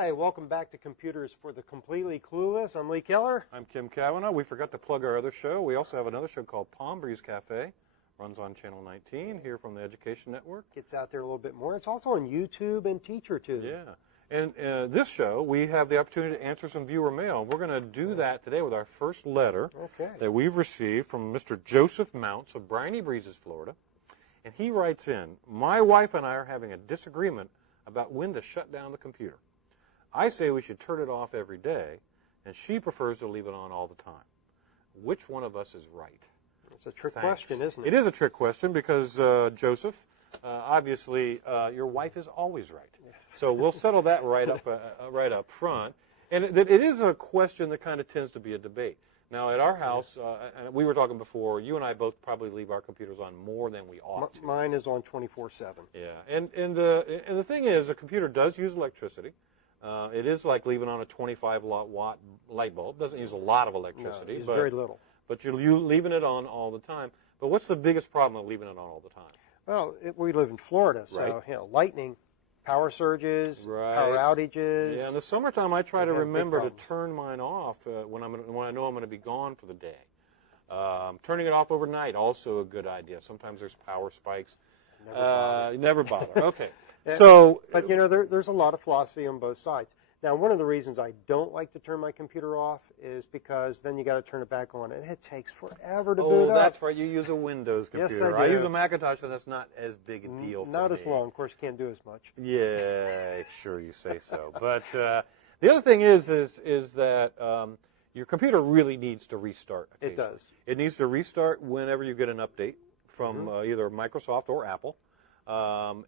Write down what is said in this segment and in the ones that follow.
Hi, welcome back to Computers for the Completely Clueless. I'm Lee Keller. I'm Kim Cavanaugh. We forgot to plug our other show. We also have another show called Palm Breeze Cafe. Runs on Channel 19 here from the Education Network. Gets out there a little bit more. It's also on YouTube and TeacherTube. Yeah. And this show, we have the opportunity to answer some viewer mail. We're going to do that today with our first letter that we've received from Mr. Joseph Mounts of Briny Breezes, Florida. And he writes in, my wife and I are having a disagreement about when to shut down the computer. I say we should turn it off every day, and she prefers to leave it on all the time. Which one of us is right? It's a trick question, isn't it? It is a trick question because, Joseph, obviously, your wife is always right. Yes. So we'll settle that right up front. And it is a question that kind of tends to be a debate. Now, at our house, and we were talking before, you and I both probably leave our computers on more than we ought to. Mine is on 24/7. Yeah, and the thing is, a computer does use electricity. It is like leaving on a 25-watt light bulb. Doesn't use a lot of electricity. No, it's very little. But you're leaving it on all the time. But what's the biggest problem with leaving it on all the time? Well, we live in Florida, so lightning, power surges, power outages. Yeah, in the summertime, I try to remember to turn mine off when I know I'm going to be gone for the day. Turning it off overnight, also a good idea. Sometimes there's power spikes. Never bother. Okay. But, you know, there's a lot of philosophy on both sides. Now, one of the reasons I don't like to turn my computer off is because then you got to turn it back on, and it takes forever to boot up. Oh, that's right. You use a Windows computer. Yes, I do. I use a Macintosh, and that's not as big a deal for me. Not as long. Of course, can't do as much. Yeah, sure, you say so. But the other thing is that your computer really needs to restart occasionally. It does. It needs to restart whenever you get an update from either Microsoft or Apple.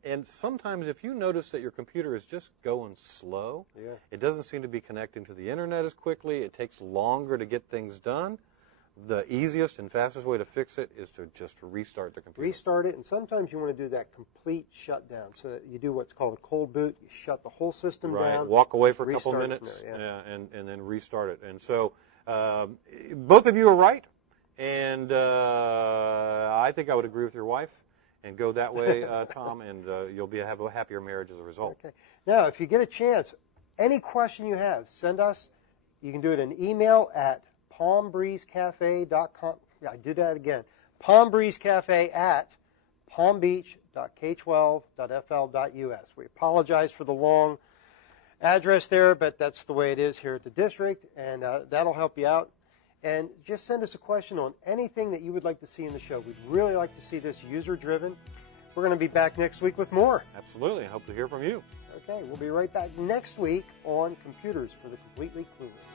And sometimes if you notice that your computer is just going slow, it doesn't seem to be connecting to the internet as quickly, it takes longer to get things done, the easiest and fastest way to fix it is to just restart the computer. Restart it, and sometimes you want to do that complete shutdown. So that you do what's called a cold boot. You shut the whole system down. Walk away for a couple minutes and then restart it. And so both of you are right, and I think I would agree with your wife. And go that way, Tom, and you'll have a happier marriage as a result. Okay. Now, if you get a chance, any question you have, send us. You can do it in email at palmbreezecafe.com. Yeah, I did that again. Palmbreezecafe at palmbeach.k12.fl.us. We apologize for the long address there, but that's the way it is here at the district, and that'll help you out. And just send us a question on anything that you would like to see in the show. We'd really like to see this user-driven. We're going to be back next week with more. Absolutely. I hope to hear from you. Okay, we'll be right back next week on Computers for the Completely Clueless.